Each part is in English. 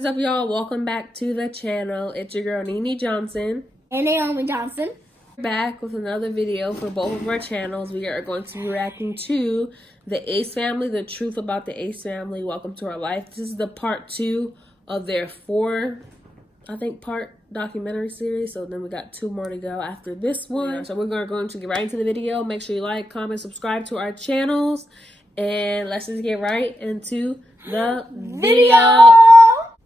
What's up, y'all? Welcome back to the channel. It's your girl Nene Johnson and Naomi Johnson. Back with another video for both of our channels. We are going to be reacting to the Ace Family, the truth about the Ace Family. Welcome to our life. This is the part 2 of their 4, I think, part documentary series. So then we got 2 more to go after this one. So we're going to get right into the video. Make sure you like, comment, subscribe to our channels, and let's just get right into the video.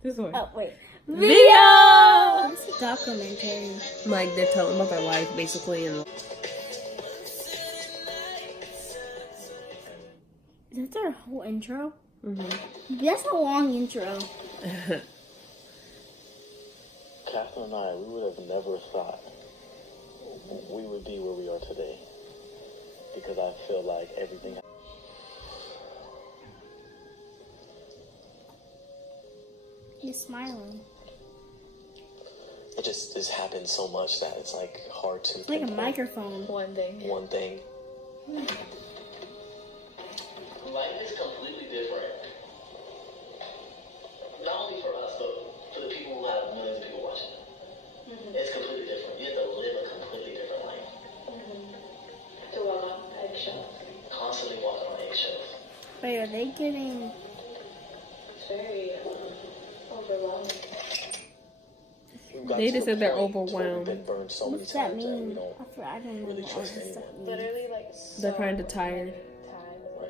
This one. Oh, wait. Video! It's a documentary. Like, they're telling about their life, basically. And Is that their whole intro? mm-hmm. That's a long intro. Catherine and I, we would have never thought we would be where we are today. Because I feel like everything... He's smiling. It just happened so much that it's like hard to... It's like a microphone. One thing. Life is completely different. Not only for us, but for the people who have millions of people watching. Mm-hmm. It's completely different. You have to live a completely different life. To walk on eggshells. Constantly walking on eggshells. Wait, are they getting... It's very overwhelming. They just said they're overwhelmed. What's that mean? I don't know really what trust this stuff anyone. means. Literally, like, They're kind of tired.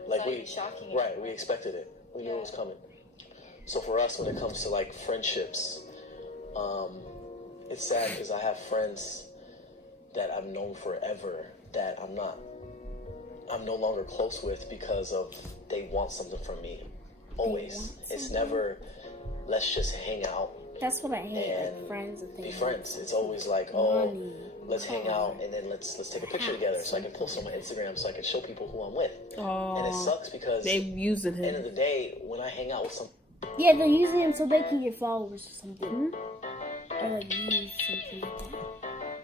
Like it's shocking. Right, we expected it. We knew it was coming. So for us, when it comes to like friendships, it's sad because I have friends that I've known forever that I'm no longer close with because of they want something from me. Always. It's never, let's just hang out. That's what I hate, and like friends and things. be friends. It's always like, oh, let's hang out and then let's take a picture together so I can post on my Instagram so I can show people who I'm with. And it sucks because they're using at the end him. of the day, when I hang out with Yeah, they're using him so they can get followers or something. Or like use something like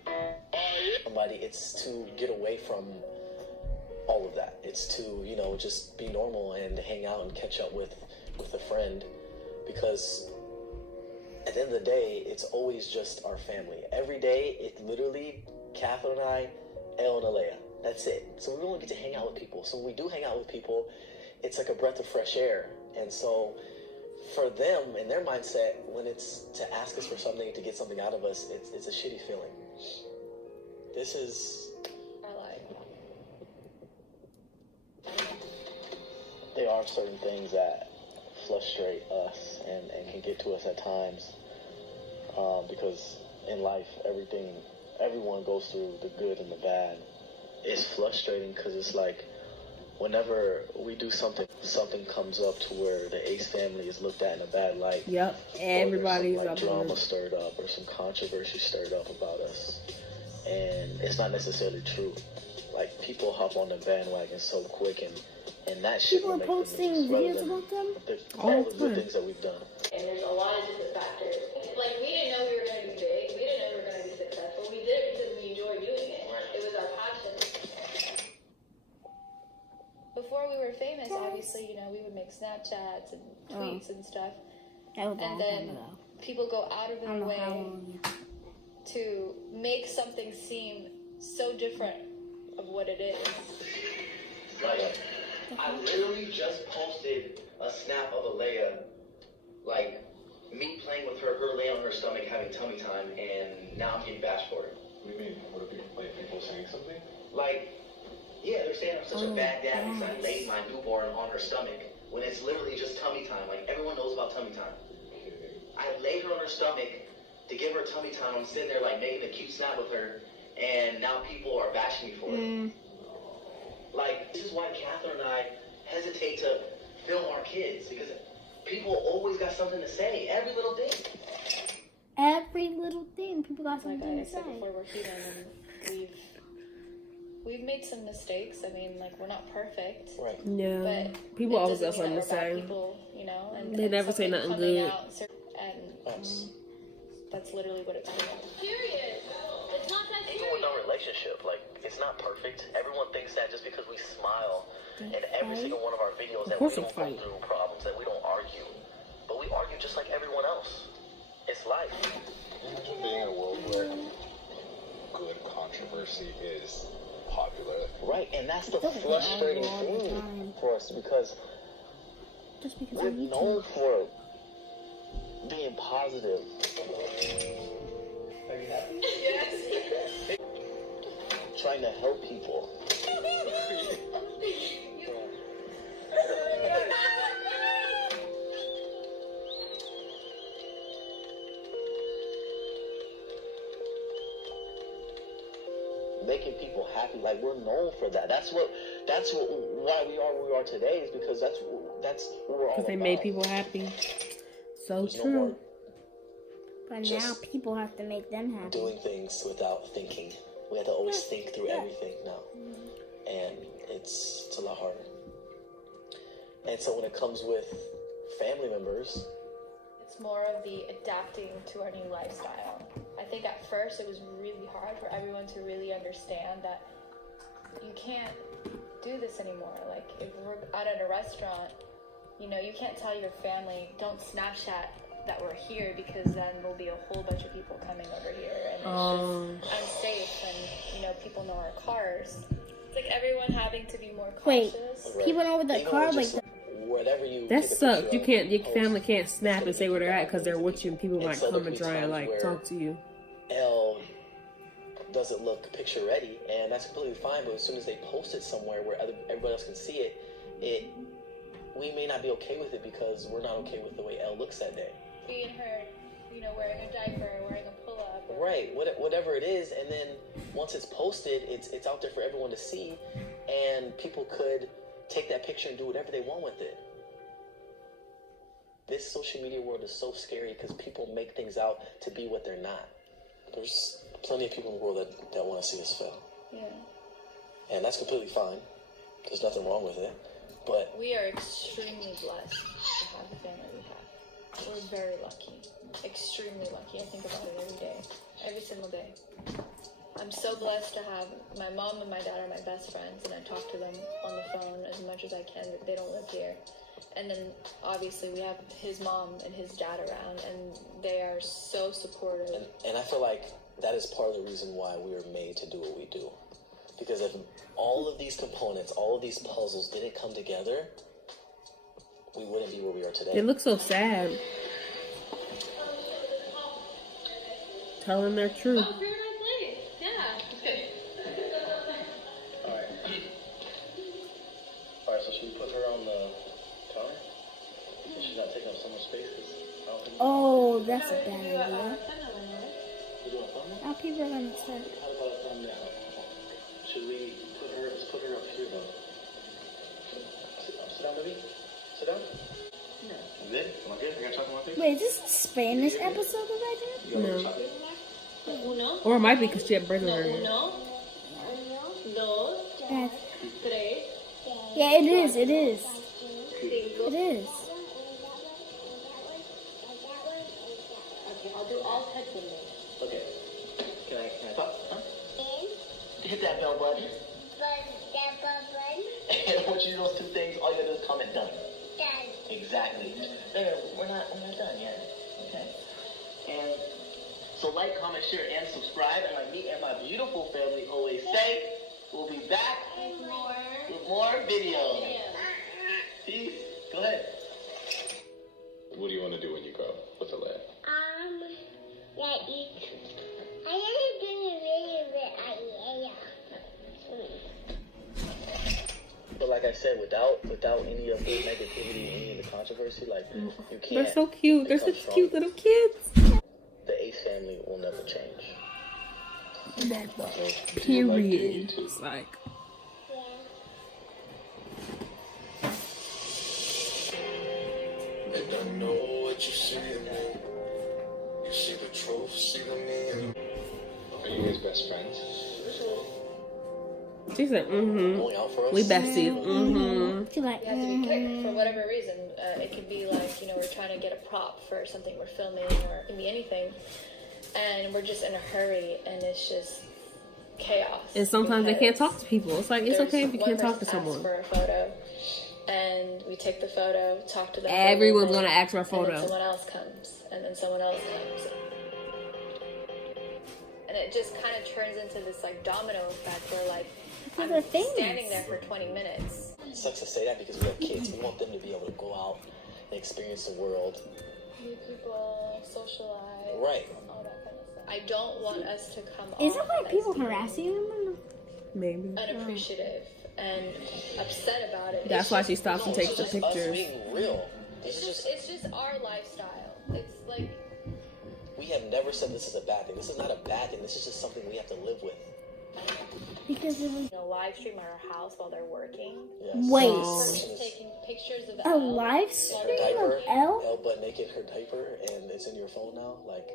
that. somebody, it's to get away from all of that. It's to, you know, just be normal and hang out and catch up with a friend, because at the end of the day, it's always just our family. Every day, it literally, Catherine and I, Elle and Alea. That's it. So we only get to hang out with people. So when we do hang out with people, it's like a breath of fresh air. And so for them, in their mindset, when it's to ask us for something, to get something out of us, it's a shitty feeling. This is... Our life. There are certain things that frustrate us and can get to us at times, because in life, everyone goes through the good and the bad. It's frustrating because it's like whenever we do something comes up to where the Ace Family is looked at in a bad light. Yep, everybody's or there's some, up drama stirred up or some controversy stirred up about us, and it's not necessarily true. Like, people hop on the bandwagon so quick, and that shit People are posting videos about them all the good things that we've done. And there's a lot of different factors. Like, we didn't know we were going to be big. We didn't know we were going to be successful. We did it because we enjoyed doing it. It was our passion. Before we were famous, obviously, you know, we would make Snapchats and tweets and stuff. And then people go out of their way to make something seem so different of what it is. Like, I literally just posted a snap of Alea, like, me playing with her laying on her stomach, having tummy time, and now I'm getting bashed for it. What do you mean? What are people saying something? Like, yeah, they're saying I'm such a bad dad because I laid my newborn on her stomach, when it's literally just tummy time. Like, everyone knows about tummy time. I laid her on her stomach to give her tummy time. I'm sitting there, like, making a cute snap with her, and now people are bashing me for it. Like, this is why Catherine and I hesitate to film our kids, because people always got something to say. Every little thing. Every little thing, people got Like something I to said say. before, we're human, and we've made some mistakes. I mean, like, we're not perfect. Right. Yeah, But people it always doesn't got something mean to that we're bad say. people, you know, and They never say something nothing coming good. out, and that's literally what it's about. Serious. It's not that Even serious. with our relationship, like, it's not perfect. Everyone thinks that just because we smile in every single one of our videos that we course don't they go fight. through problems, that we don't argue, but we argue just like everyone else. It's life. Imagine being in a world where good controversy is popular. Right, and that's the doesn't frustrating matter all the thing time. for us because Just because we're of YouTube. known for being positive. Are you happy? Yes. Trying to help people. Making people happy, like we're known for that. That's why we are where we are today, is because that's what we're all Because they about. made people happy. So There's no true. more But now just people have to make them happy. doing things without thinking. We have to always think through everything now, and it's a lot harder. And so when it comes with family members, It's more of the adapting to our new lifestyle. I think at first it was really hard for everyone to really understand that you can't do this anymore. Like if we're out at a restaurant, you know, you can't tell your family, don't Snapchat that we're here, because then there'll be a whole bunch of people coming over here and it's just unsafe, and you know, people know our cars. It's like everyone having to be more Wait, cautious. people know with the even car, with like just whatever you That take a sucks. picture You of, can't. Your post, family can't snap it's and say gonna where be they're at because they're bad. with you, and people And might so come there'll and be try and times like where talk to you. L doesn't look picture ready, and that's completely fine. But as soon as they post it somewhere where everybody else can see it, we may not be okay with it because we're not okay with the way L looks that day. Seeing her, you know, wearing a diaper, wearing a pull-up. Or Right, whatever it is, and then once it's posted, it's out there for everyone to see, and people could take that picture and do whatever they want with it. This social media world is so scary because people make things out to be what they're not. There's plenty of people in the world that want to see us fail. Yeah. And that's completely fine. There's nothing wrong with it. But We are extremely blessed to have the family we have. We're very lucky. Extremely lucky. I think about it every day. Every single day. I'm so blessed to have my mom and my dad are my best friends, and I talk to them on the phone as much as I can. They don't live here. And then obviously we have his mom and his dad around, and they are so supportive. and I feel like that is part of the reason why we were made to do what we do. Because if all of these components, all of these puzzles didn't come together, we wouldn't be where we are today. They look so sad. Telling their truth. Oh, very nice lady. Yeah. Alright, so should we put her on the counter? So she's not taking up so much space, because I don't think oh, that's a bad idea. we're doing a thumbnail. How people are gonna say, How about a thumbnail? Should we let's put her up here though. Sit down, baby. Sit down. Yeah. You good? Am I good? I got chocolate in my face? wait, is this a Spanish episode that I did? You got a No. chocolate? Uno, Or it might be because she had bread in no, her. uno, dos, Yes. tres, Yeah, it is. It is. cinco. It is. Okay, I'll do all 10 for me. Okay. Can I talk? Huh? Hit that bell button. And once you do those two things, all you gotta do is comment done. Exactly. No, we're not done yet. Okay. And so like, comment, share, and subscribe. And like me and my beautiful family always say, we'll be back with more videos. Peace. Go ahead. What do you want to do when you grow up? What's a lab? But like I said, without any of the negativity, any of the controversy, like you can't. They're so cute. They're become such strong. cute little kids. The Ace family will never change. Period. It's like. And I know what you see in me. You see the truth, see the me. Are you guys best friends? She said, Going out for us. We besties. She's like, You have to be quick for whatever reason. It could be like, you know, we're trying to get a prop for something we're filming, or it can be anything. And we're just in a hurry, and it's just chaos. And sometimes they can't because talk to people. It's like, it's there's okay if you one can't talk to person asks someone. for a photo, and we take the photo, talk to them. Everyone's gonna ask for a And then photo. someone else comes, and then someone else comes. And it just kind of turns into this like domino effect where like They're I'm famous. standing there for 20 minutes. It sucks to say that because we have kids. We want them to be able to go out and experience the world. Meet people, socialize, Right. all that kind of stuff. I don't want us to come Is it off like as people being harassing them? Maybe. unappreciative and upset about it. That's It's why just- she stops and takes the It's just us pictures. being real. It's just our lifestyle. It's like We have never said this is a bad thing. This is not a bad thing. This is just something we have to live with. Because it was live stream at our house while they're working. Yes. Wait. Person is Taking pictures of a Elle. live her stream diaper, of Elle. Elle butt naked, her diaper, and it's in your phone now. Like,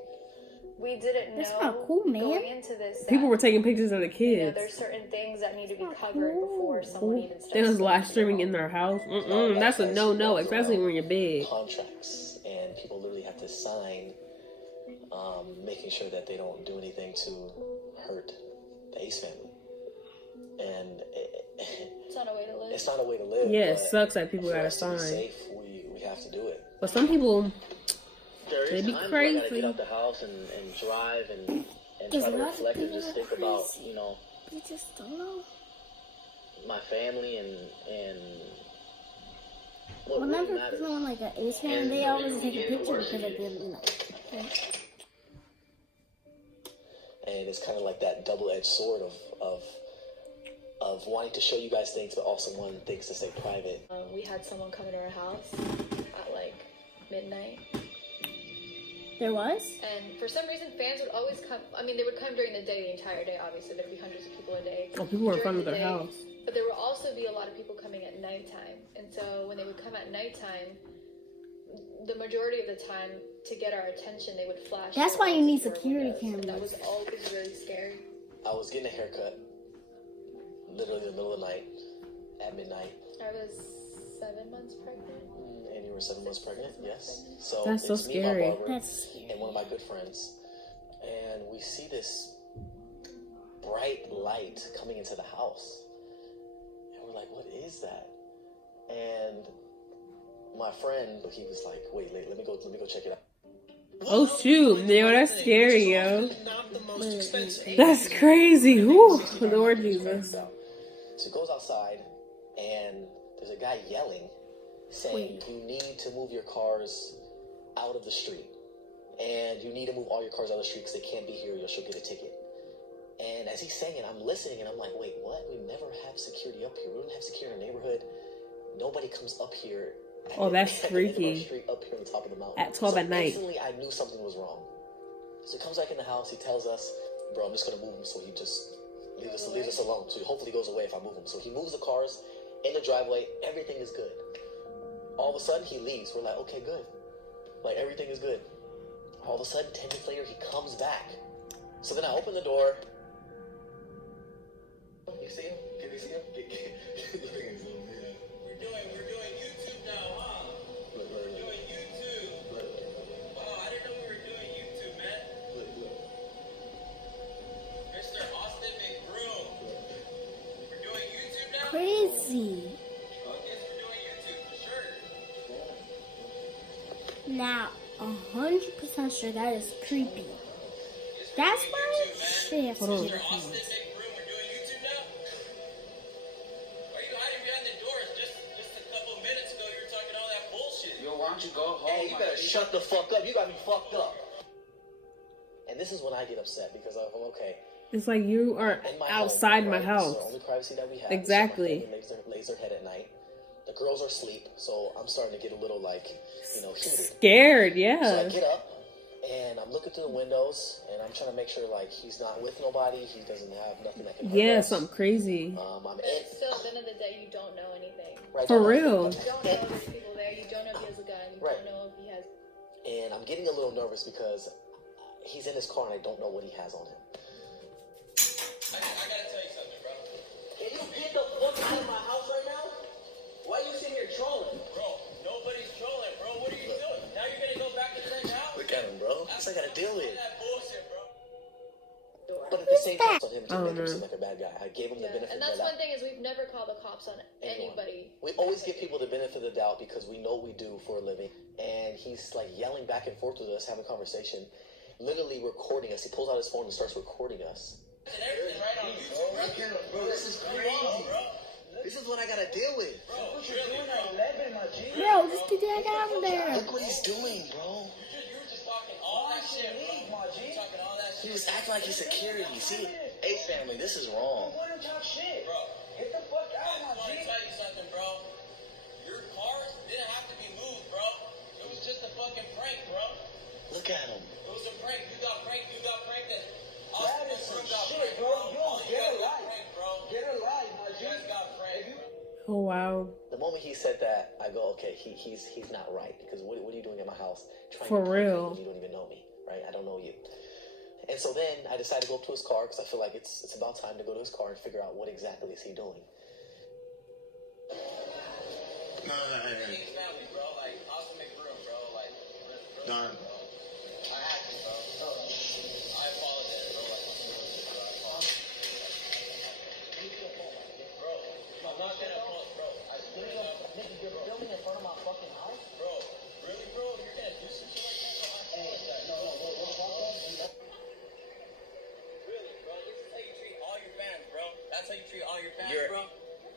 We didn't That's know not cool, man. going into this. that, People were taking pictures of the you know, kids. there's certain things that need to be not covered cool. before someone even starts. They was live to streaming in know. their house. That's a no-no, especially when you're big. contracts, and people literally have to sign, making sure that they don't do anything to hurt the Ace family. And It's not a way to live. it's not a way to live. Yeah, it but sucks that people for gotta us to be sign. safe, we have to do it. But some people, There They is be times where I gotta crazy. get out the house and drive and There's try a to lot of reflect and people just that are think about, crazy. you know, You just don't know. my family and what Whenever really matters. people on like an Ace fan, they always take a picture because of them, you know. And it's kind of like that double-edged sword of wanting to show you guys things, but also wanting things to stay private. We had someone come into our house at like midnight. There was? And for some reason, fans would always come. I mean, they would come during the day, the entire day, obviously. There'd be hundreds of people a day. oh, people were in front During of the their day, house. But there would also be a lot of people coming at nighttime. And so when they would come at nighttime, the majority of the time, to get our attention, they would flash. That's their why you lights need into our security windows, and that cameras. was always really scary. I was getting a haircut, literally in the middle of the night, at midnight, I was 7 months pregnant. and you were 7 months pregnant. Yes. So That's so it's me, my scary. barber, That's and one of my good friends, and we see this bright light coming into the house, and we're like, "What is that?" And my friend, he was like, "Wait, let me go check it out." Oh shoot, yo, that's scary, yo. Not the most expensive. That's crazy. Whew, Lord Jesus. So he goes outside, and there's a guy yelling, saying, "You need to move your cars out of the street, and you need to move all your cars out of the street because they can't be here, or she'll get a ticket." And as he's saying it, I'm listening, and I'm like, "Wait, what? We never have security up here. We don't have security in our neighborhood. Nobody comes up here." Oh, that's at the end of our freaky. street up here on the top of the mountain. At 12 So at night. Instantly, I knew something was wrong. So he comes back in the house. He tells us, "Bro, I'm just gonna move him." So he just leaves us alone. So he hopefully goes away if I move him. So he moves the cars in the driveway. Everything is good. All of a sudden, he leaves. We're like, "Okay, good. Like everything is good." All of a sudden, 10 minutes later, he comes back. So then I open the door. You see him? Can you see him? We're doing YouTube now, huh? Look. Doing YouTube. Oh, I didn't know we were doing YouTube, man. Mr. Austin McBroom. We're doing YouTube now? crazy. I guess we're doing YouTube for sure. Now, 100% sure that is creepy. That's why shit. Mr. Austin McBroom, we're doing YouTube now? Why are you hiding behind the doors? Just a couple minutes ago, you were talking all that bullshit. Yo, why don't you go home? Hey, you better shut the fuck up. You got me fucked up. And this is when I get upset because I'm okay. It's like you are In my outside home, my right? house. This is the only privacy that we have. Exactly. So my family lays their head at night. The girls are asleep, so I'm starting to get a little heated. Scared, So I yeah. get up and I'm looking through the windows and I'm trying to make sure he's not with nobody. He doesn't have nothing that can hurt Yeah, us. something crazy. I'm But in. still, at the end of the day, you don't know anything. Right, For don't know real. anything, You don't know if there's people there. You don't know if he has a gun. You Right. don't know if he has. And I'm getting a little nervous because he's in his car and I don't know what he has on him. I gotta tell you something, bro. Can you get the fuck out of my house right now? Why are you sitting here trolling? Bro, nobody's trolling, bro. What are you doing? Now you're gonna go back to the same house? Look at him, bro. That's what I gotta deal with. That bullshit, bro. But at the same time, I told him to Oh, make him no. seem like a bad guy. I gave him the benefit And of that's the doubt. one thing is we've never called the cops on anybody. We always give people the benefit of the doubt because we know what we do for a living. And he's like yelling back and forth with us, having a conversation, literally recording us. He pulls out his phone and starts recording us. And everything right on YouTube. Bro, this is crazy. This is what I gotta deal with. Bro, really, Bro, just get that guy out of there. Look what he's doing, bro. You were just talking all that shit, bro. You talking all that He shit. was acting like he's security. See, Ace family, this is wrong. Bro, get the fuck out, my G. I want to tell you something, bro. Your cars didn't have to be moved, bro. It was just a fucking prank, bro. Look at him. It was a prank. You got pranked. You got pranked. And Austin and Drew got pranked, bro. All you guys got pranked, bro. Get a life, my G. You guys got pranked, bro. Oh wow. The moment he said that, I go, okay, he's not right because what are you doing at my house? Trying For to prank me real. when you don't even know me, right? I don't know you. And so then I decided to go up to his car because I feel like it's about time to go to his car and figure out what exactly is he doing. King's family, bro. Like, Austin McBroom, bro. Like, really, Don. bro. I had to, bro. I apologize, bro. Like, I apologize. Bro, I'm not gonna apologize, bro. I swear to God. Nigga, you're filming in front of my fucking house? Bro, really, bro? You're gonna do some shit like that? Bro, I apologize. Really, bro? This is how you treat all your fans, bro. That's how you treat all your fans, You're- bro.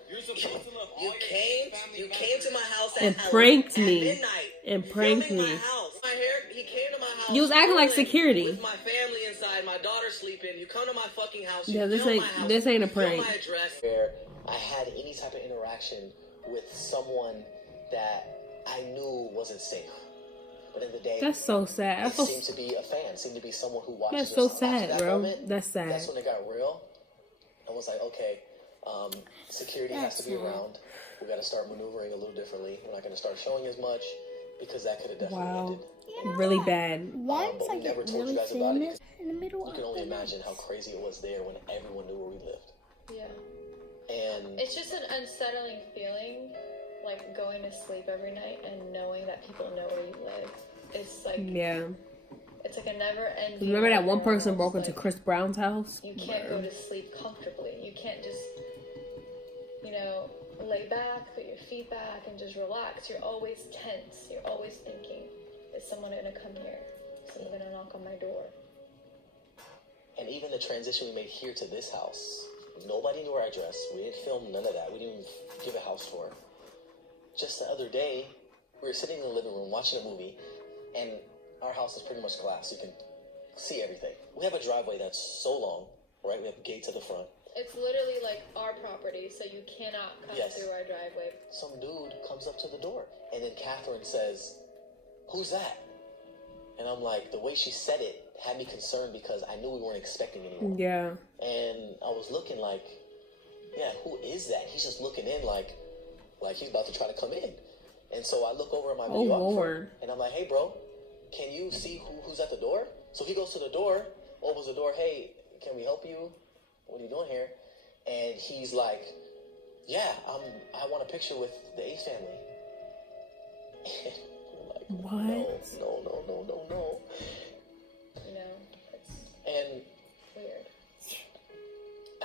You're supposed to love all You your came family to members. my house And at pranked at me. midnight. And pranked Filming me. my house. My hair, he came to my house. You was acting like chilling security. With my family inside, my daughter sleeping. You come to my fucking house. Yeah, You this film ain't- my house, this ain't a you film prank. My address. Where I had any type of interaction with someone that I knew wasn't safe. But in the day, That's so sad. it That's so, seemed to be a fan, seemed to be someone who watches that's us. so After sad, that bro. moment, That's sad. That's when it got real. I was like, okay, security has to be around. We got to start maneuvering a little differently. We're not going to start showing as much because that could have definitely Wow. ended. Really bad. Once but I we never get told you really guys about it famous in the middle You of can only the imagine night. how crazy it was there when everyone knew where we lived. Yeah. And It's just an unsettling feeling, like going to sleep every night and knowing that people know where you live. It's like Yeah. it's like a never-ending. Remember that one nightmare person broke almost, into like, Chris Brown's house? You can't go to sleep comfortably. You can't just, lay back, put your feet back, and just relax. You're always tense. You're always thinking, is someone gonna come here? Is someone gonna knock on my door? And even the transition we made here to this house, nobody knew our address. We didn't film none of that. We didn't even give a house tour. Just the other day, we were sitting in the living room watching a movie, and our house is pretty much glass. You can see everything. We have a driveway that's so long, right? We have gates at the front. It's literally like our property, so you cannot come Yes. through our driveway. Some dude comes up to the door, and then Catherine says, "Who's that?" And I'm like, the way she said it had me concerned because I knew we weren't expecting anyone. Yeah. And I was looking like, yeah, who is that? He's just looking in like he's about to try to come in. And so I look over at my Oh, videographer, Lord. and I'm like, hey, bro, can you see who's at the door? So he goes to the door, opens the door. Hey, can we help you? What are you doing here? And he's like, yeah, I want a picture with the Ace family. And we're like, What? No. It's And weird.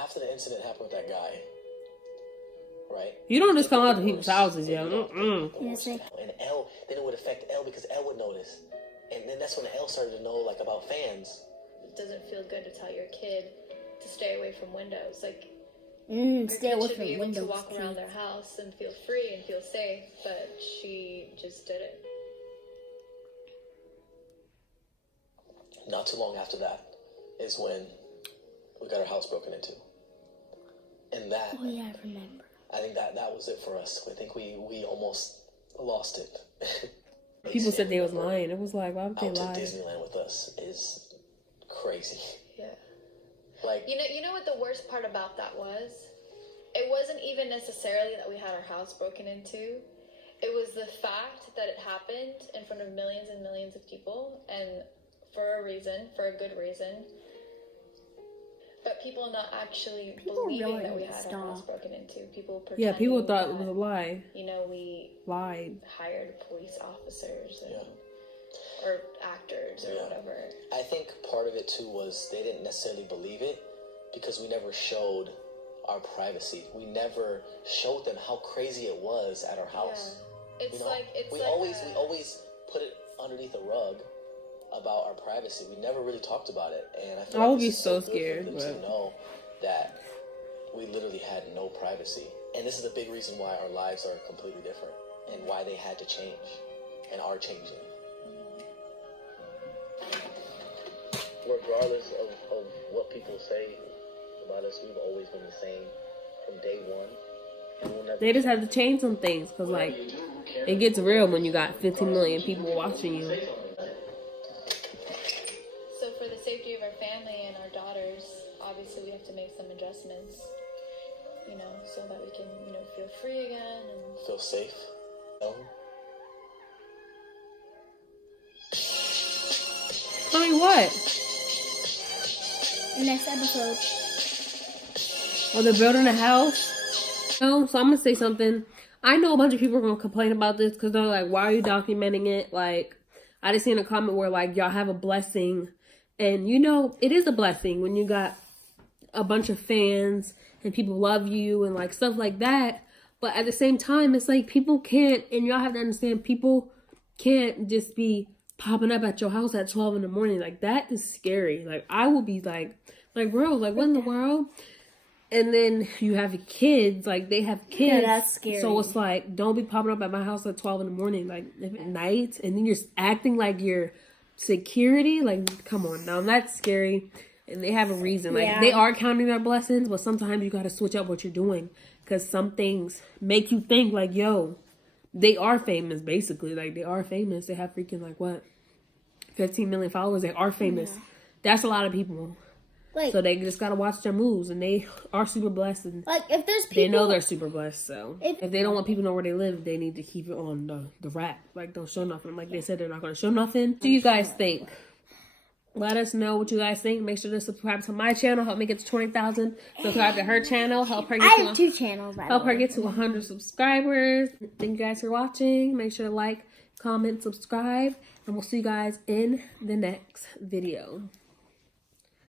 after the incident happened with that guy, right? You don't just come out to people's houses, yo. Mm-mm. Yes, And L, then it would affect L because L would notice. And then that's when L started to know, like, about fans. It doesn't feel good to tell your kid to stay away from windows. Like, Stay your away kid should from be able to windows. walk around their house and feel free and feel safe, but she just didn't. Not too long after that is when we got our house broken into. And that, Oh yeah, I remember. I think that was it for us. I think we almost lost it. People said they was lying. It was like, why would they Out to lie? Disneyland with us is crazy. Yeah. Like, You know what the worst part about that was? It wasn't even necessarily that we had our house broken into. It was the fact that it happened in front of millions and millions of people, and for a good reason. But people not actually People believing really that we need to had our house stop. broken into. People Yeah, people pretending thought it that, was a lie. we Lied. hired police officers and, Yeah. or actors or Yeah. whatever. I think part of it too was they didn't necessarily believe it, because we never showed our privacy. We never showed them how crazy it was at our house. Yeah. It's like we always put it underneath a rug about our privacy. We never really talked about it, and I feel I like would be this is so good for scared, them but to know that we literally had no privacy. And this is a big reason why our lives are completely different and why they had to change and are changing. Regardless of what people say about us, we've always been the same from day one. And we'll never they just have to change some things because, like, it gets real when you got 15 million people watching you. So for the safety of our family and our daughters, obviously we have to make some adjustments, you know, so that we can, you know, feel free again and feel safe. Tell me what? Next episode. Or they're building a house. No, so I'm gonna say something. I know a bunch of people are gonna complain about this because they're like, why are you documenting it? Like, I just seen a comment where, like, y'all have a blessing. And, you know, it is a blessing when you got a bunch of fans and people love you and, like, stuff like that. But at the same time, it's like people can't, and y'all have to understand, people can't just be popping up at your house at 12 in the morning. Like, that is scary. Like, I will be like, bro, like, what in the world? And then you have kids, like, they have kids. Yeah, that's scary. So it's like, don't be popping up at my house at 12 in the morning, like, at night. And then you're acting like you're security. Like, come on now, that's scary. And they have a reason. Like, they are counting their blessings, but sometimes you got to switch up what you're doing. Because some things make you think, like, yo, they are famous, basically. Like, they are famous. They have freaking, like, what? 15 million followers. They are famous. Yeah. That's a lot of people. Like, so they just gotta watch their moves, and they are super blessed. And like, if there's people, they know they're super blessed. So if they don't want people to know where they live, they need to keep it on the rack. Like, don't show nothing. Like they said, they're not gonna show nothing. What do you guys think? Let us know what you guys think. Make sure to subscribe to my channel. Help me get to 20,000. Subscribe to her channel. Help her get I have 2 channels. Help her get to 100 subscribers. Thank you guys for watching. Make sure to like, comment, subscribe, and we'll see you guys in the next video.